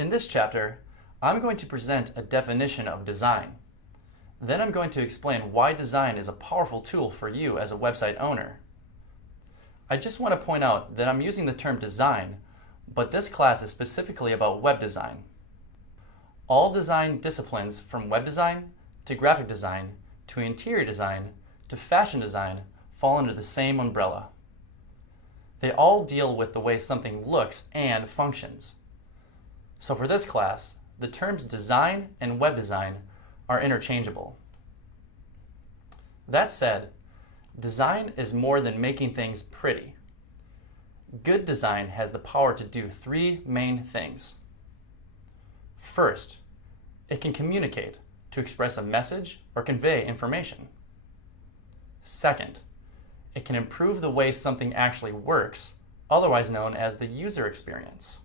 In this chapter, I'm going to present a definition of design. Then I'm going to explain why design is a powerful tool for you as a website owner. I just want to point out that I'm using the term design, but this class is specifically about web design. All design disciplines from web design to graphic design to interior design to fashion design fall under the same umbrella. They all deal with the way something looks and functions. So for this class, the terms design and web design are interchangeable. That said, design is more than making things pretty. Good design has the power to do three main things. First, it can communicate, to express a message or convey information. Second, it can improve the way something actually works, otherwise known as the user experience.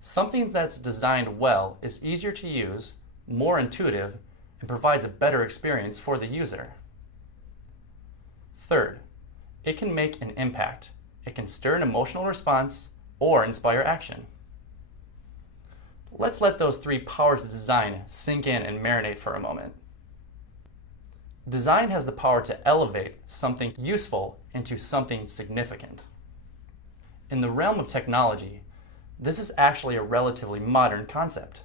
Something that's designed well is easier to use, more intuitive, and provides a better experience for the user. Third, it can make an impact. It can stir an emotional response or inspire action. Let's let those three powers of design sink in and marinate for a moment. Design has the power to elevate something useful into something significant. In the realm of technology, this is actually a relatively modern concept.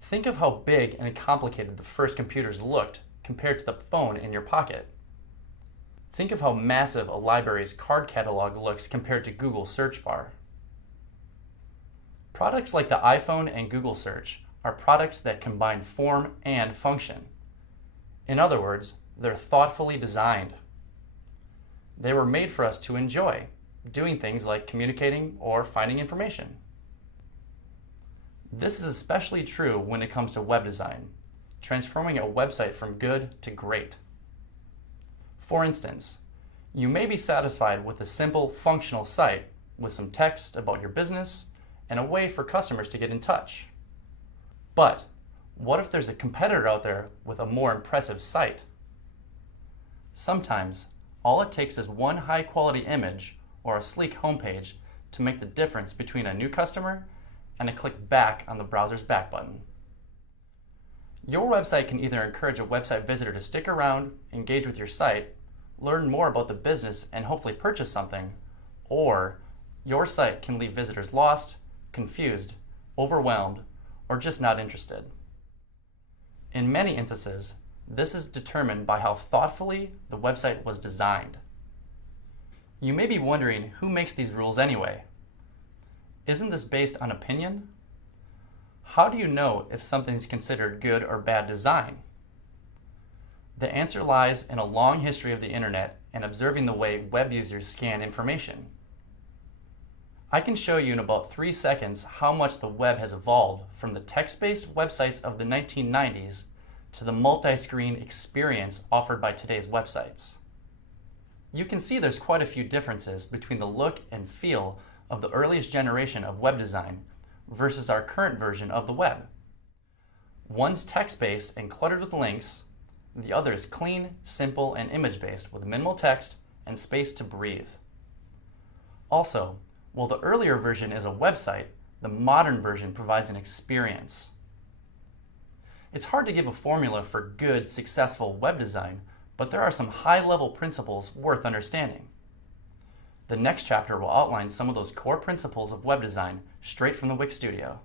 Think of how big and complicated the first computers looked compared to the phone in your pocket. Think of how massive a library's card catalog looks compared to Google's search bar. Products like the iPhone and Google Search are products that combine form and function. In other words, they're thoughtfully designed. They were made for us to enjoy, doing things like communicating or finding information. This is especially true when it comes to web design, transforming a website from good to great. For instance, you may be satisfied with a simple, functional site with some text about your business and a way for customers to get in touch. But what if there's a competitor out there with a more impressive site? Sometimes, all it takes is one high-quality image or a sleek homepage to make the difference between a new customer and a click back on the browser's back button. Your website can either encourage a website visitor to stick around, engage with your site, learn more about the business, and hopefully purchase something, or your site can leave visitors lost, confused, overwhelmed, or just not interested. In many instances, this is determined by how thoughtfully the website was designed. You may be wondering who makes these rules anyway. Isn't this based on opinion? How do you know if something's considered good or bad design? The answer lies in a long history of the internet and observing the way web users scan information. I can show you in about 3 seconds how much the web has evolved from the text-based websites of the 1990s to the multi-screen experience offered by today's websites. You can see there's quite a few differences between the look and feel of the earliest generation of web design versus our current version of the web. One's text-based and cluttered with links, the other is clean, simple, and image-based with minimal text and space to breathe. Also, while the earlier version is a website, the modern version provides an experience. It's hard to give a formula for good, successful web design, but there are some high-level principles worth understanding. The next chapter will outline some of those core principles of web design straight from the Wix Studio.